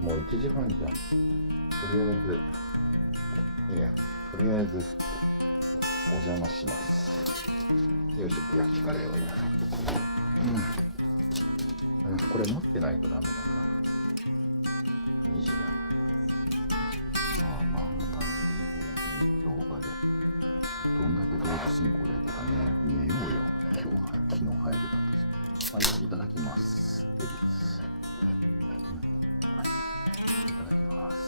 もう1時半じゃん。とりあえずお邪魔します。よいしょ、焼きカレーをこれ持ってないとダメだな。2時だ。漫画 DVD 動画でどんだけ同時進行でやってたね。寝ようよ。昨日入れたと。はい、いただきます。いただきます。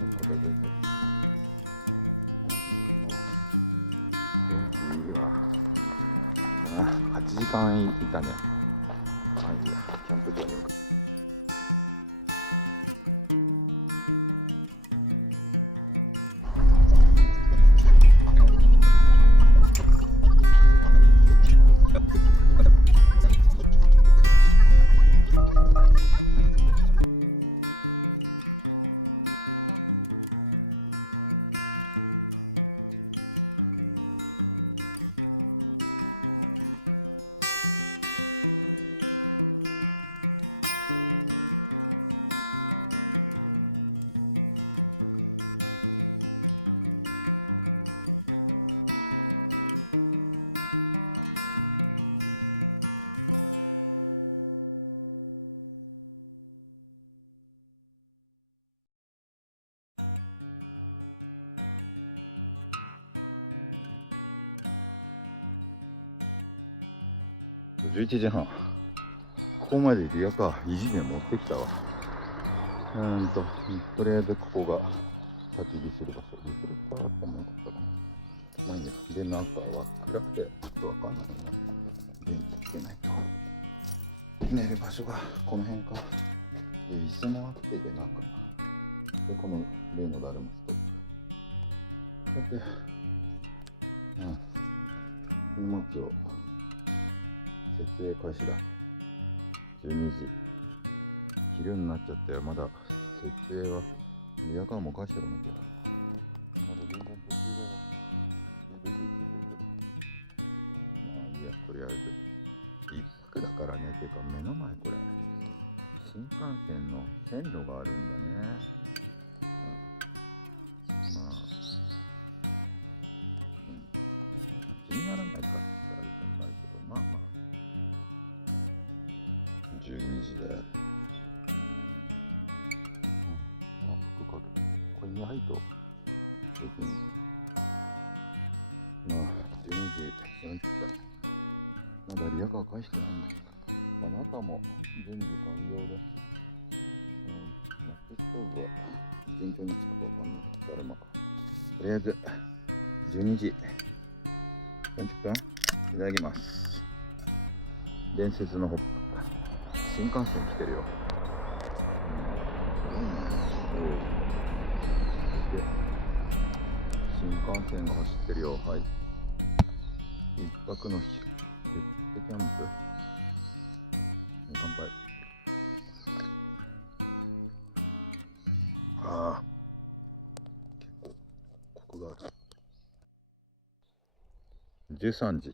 お疲れ様です。うまい。8時間いたね。キャンプ場に向かう。11時半。ここまでリアカー意地で持ってきたわ。とりあえずここが焚き火する場所。リフレクターあってもよかったかな。まあいいね。で、中は暗くてちょっとわかんないな。電気つけないと。寝る場所がこの辺か。で、椅子もあってで、中。で、この例のダルマストップ。こうやって、荷物を設営開始だ。12時。昼になっちゃったよ。まだ設営はリアカーも返してこなきゃ。まだ全然途中だよ。出ていってるけど。まあいいや、とりあえず。一泊だからね。ていうか目の前これ。新幹線の線路があるんだね。まあ、気にならないかってあると思うけど、まあまあ。12時で。服かけて。これ意外と別に。まあ、12時40分。まだリアカー返してないんだけど。まあ、中も準備完了だし。薪ストーブは順調につくかわかんないけど、誰もか。とりあえず、12時40分いただきます。伝説のホップ。新幹線来てるよ。新幹線が走ってるよ。はい。一泊の日。ペットキャンプ。乾杯。結構コクがある。13時。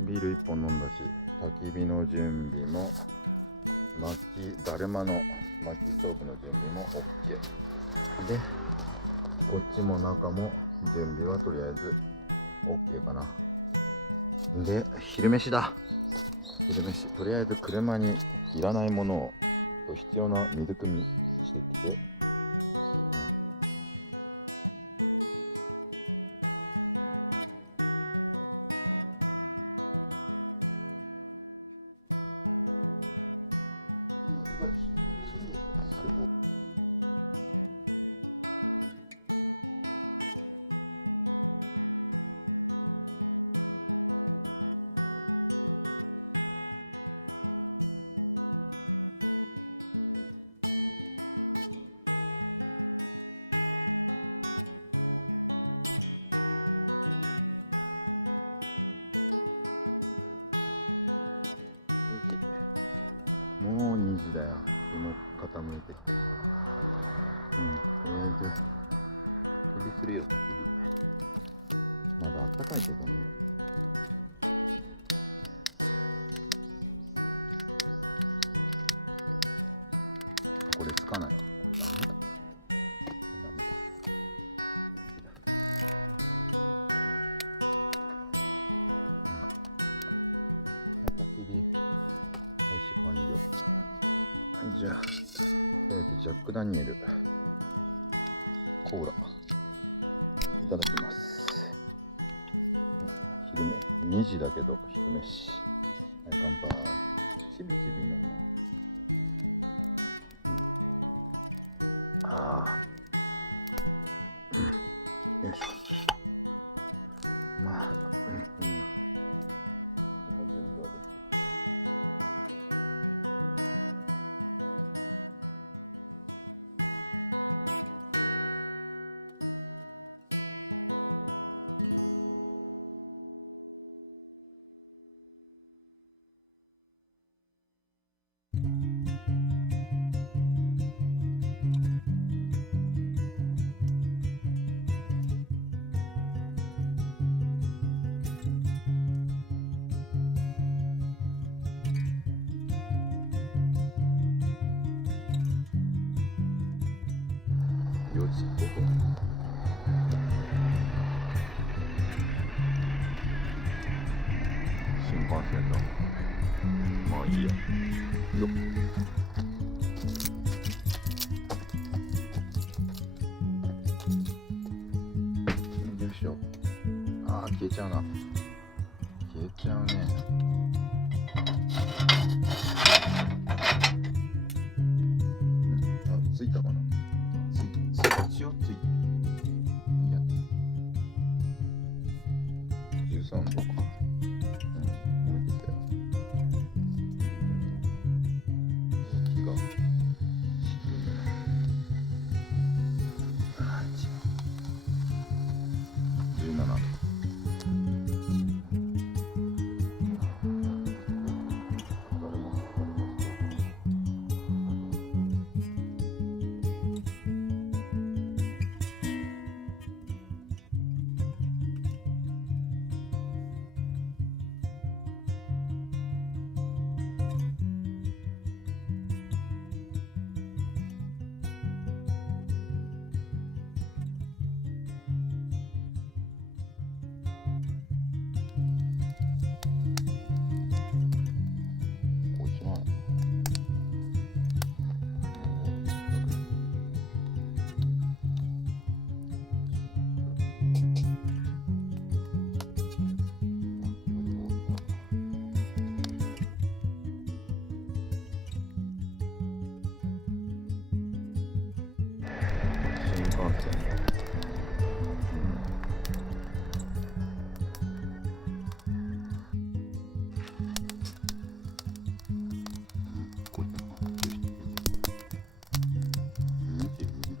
ビール1本飲んだし、焚き火の準備も、だるまの薪ストーブの準備も OK。で、こっちも中も準備はとりあえず OK かな。で、昼飯だ。昼飯。とりあえず車にいらないものを必要な水汲みしてきて、もう2時だよ。日も傾いてきて。とりあえず、焚き火するよ、焚き火。まだあったかいけどね。これつかないわ。これダメだ。焚き火開始完了。はい、じゃあ、ジャック・ダニエルコーラいただきます。昼寝2時だけど昼飯。はい、乾杯。ちびちびのね。ああ、よいしょ。まあ、でも準備はできてる。4時5分。新幹線だ。まあいいや。よっ。よいしょ。ああ、消えちゃうな。消えちゃうね。あ、着いたかな。一応ついていや13度か。見てたよ。気が17度。新幹線だ。こっちか。22度。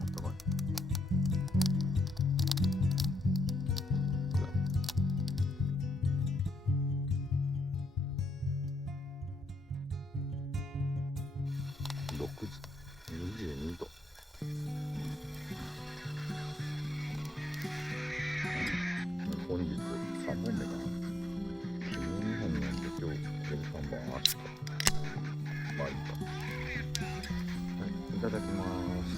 あったかい。6時。22度。本日3本目かな。昨日2本なんで今日3本明日。まあいいか。はい、いただきます。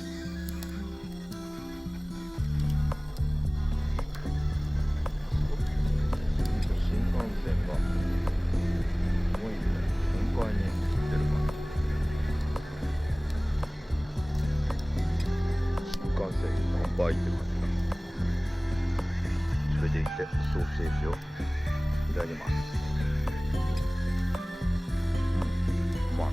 新幹線がすごいね。4階に来てる感じ。新幹線の倍って感じだ。それでいてソーセージをいただきます。まあ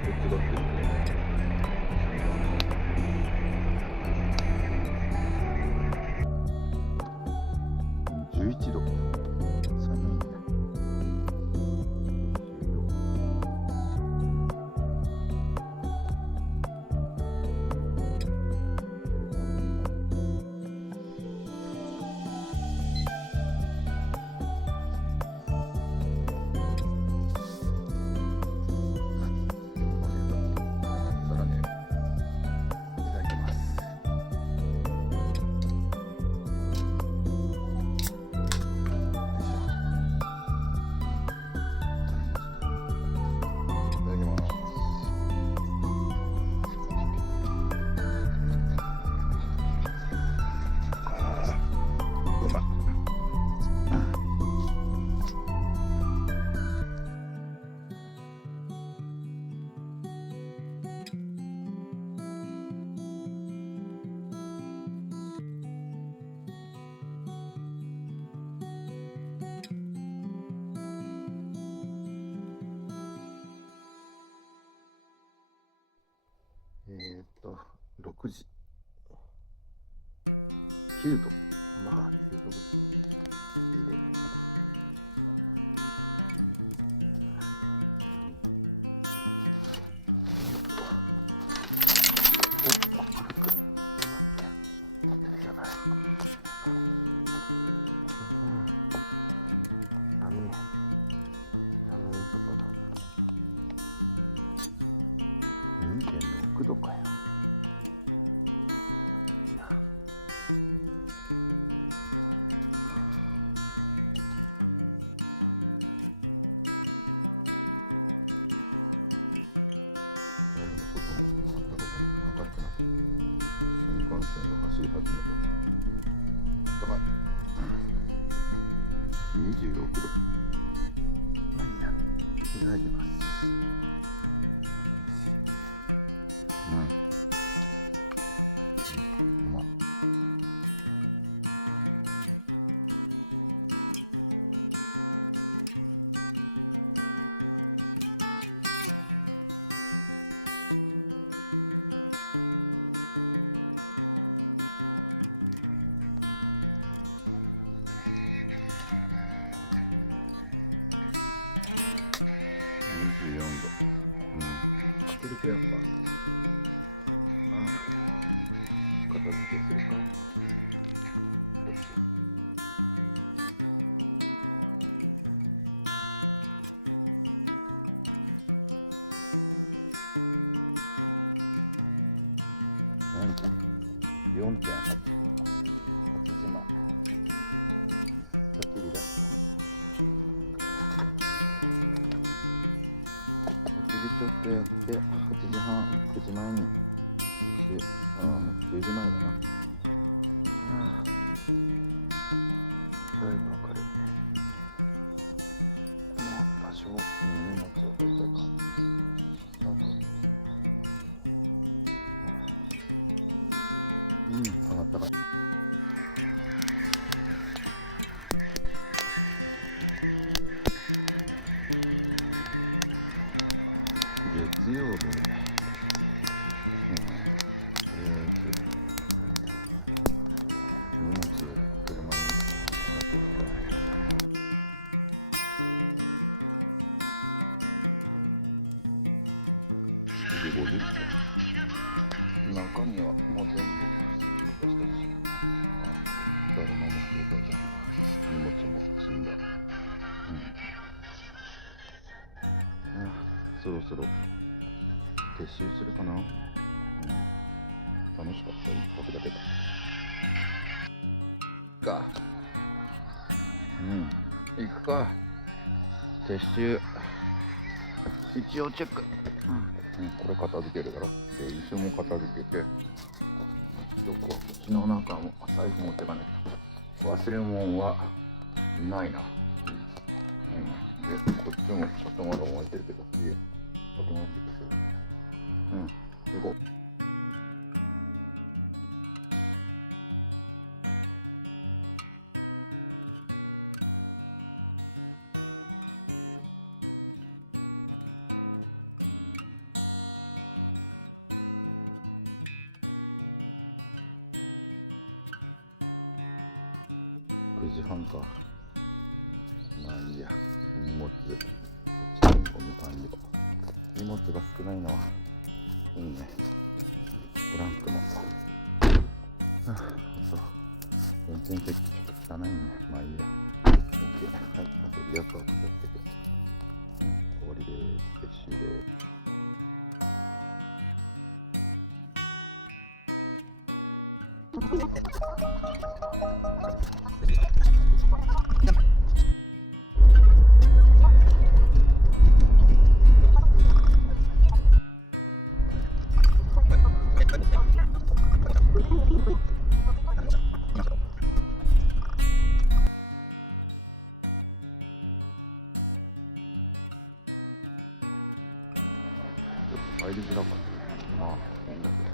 すれ違ってるね。6時9度、まあ9度ぐらい。2.6 度かよ。新幹線が走り始めてあったかい。26度。まあいいや、いただきます。うまっ。24度。当てるとやっぱ片付けするか。こっち。何時 ?4.8 時。8時前。たきりだ。ちょっとやって8時半9時前に10時前だな。だいぶ明るい。まあ多少荷物を置いたかなんか上がったかい。月曜日、荷物車に乗ってるか。7時50分。中身はもう全部私たちだるまも消えたじゃん。荷物も積んだ。そろそろ撤収するかな。楽しかった。一泊だけだか。行くか。撤収一応チェック。これ片付けるだろ。で椅子も片付けて、どこ口の中も財布持ってかないと。忘れ物はないな。でこっちもちょっとまだ燃えてるけどいいよ。とても行こう。9時半か。まあいいや。荷物こっちに込み完了。荷物が少ないのはいいね。トランクも運転席ちょっと汚いね。まあいいや。OK。はい、あとリアカーを使ってて終わりでーす。撤収でーす。入りづらかった。まあいいんだけど。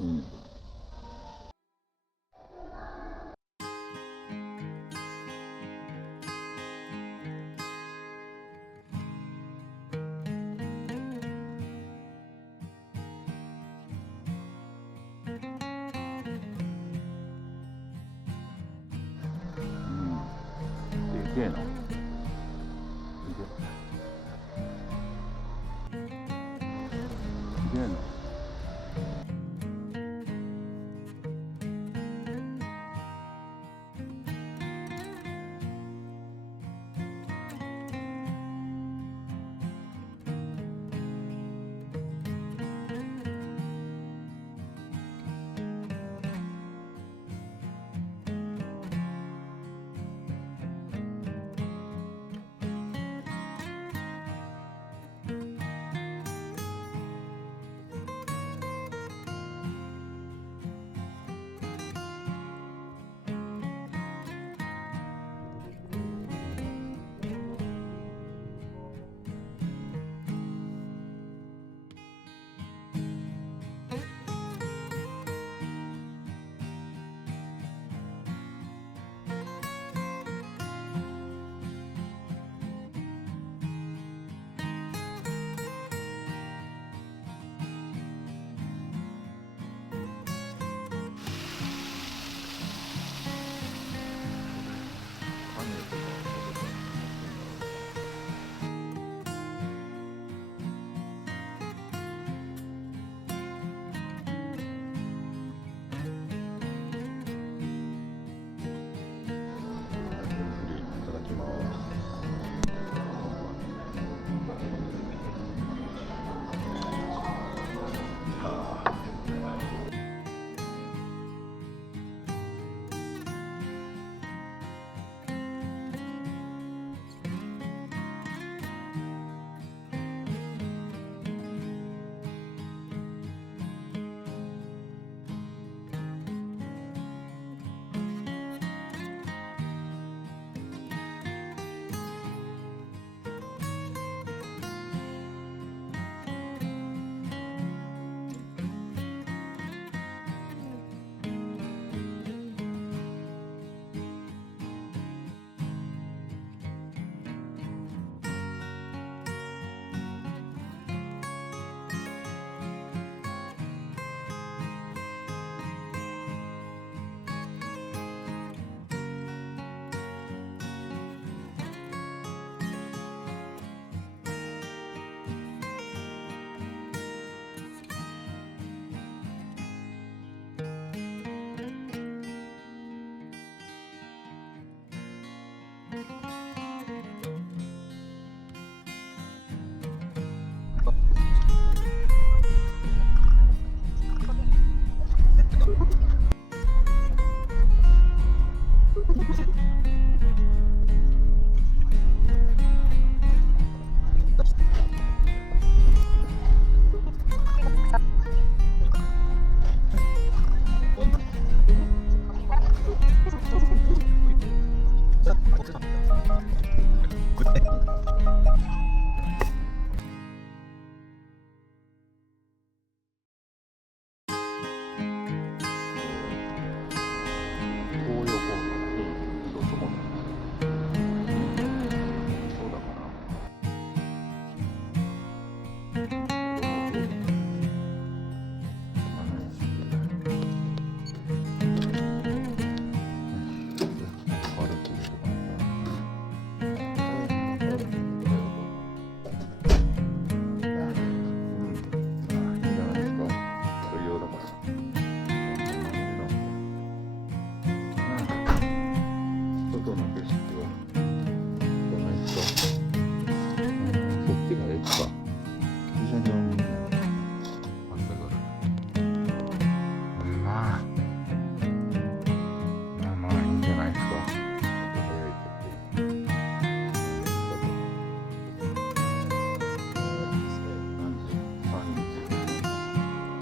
うん。でけえな。すげえな。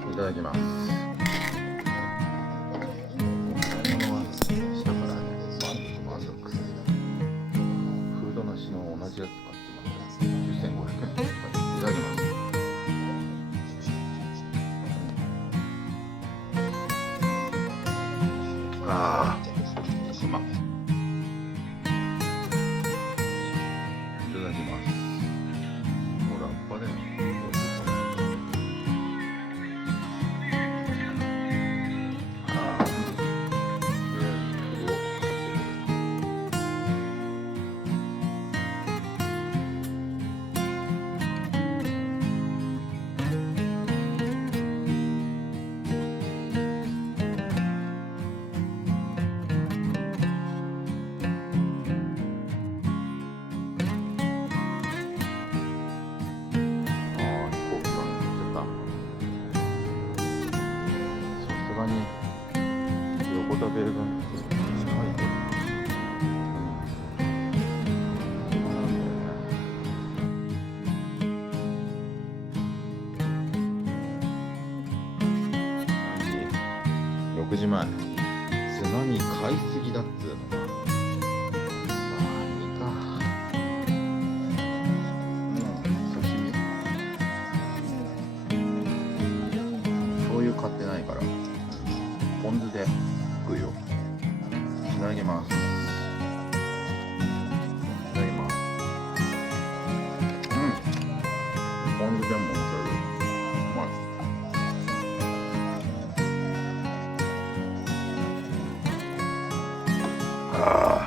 いただきます。いただきます。下からね、満足。フードなしの同じやつ買ってます。9500円。いただきます。ああ、うまっ。いただきます。もうラッパだよ。ああ、横食べるが近いと。6時前。津波買いすぎだっつうのが。刺身。醤油買ってないからポン酢で食うよ。いただきます。いただきます。ポン酢でもうまい。ああ。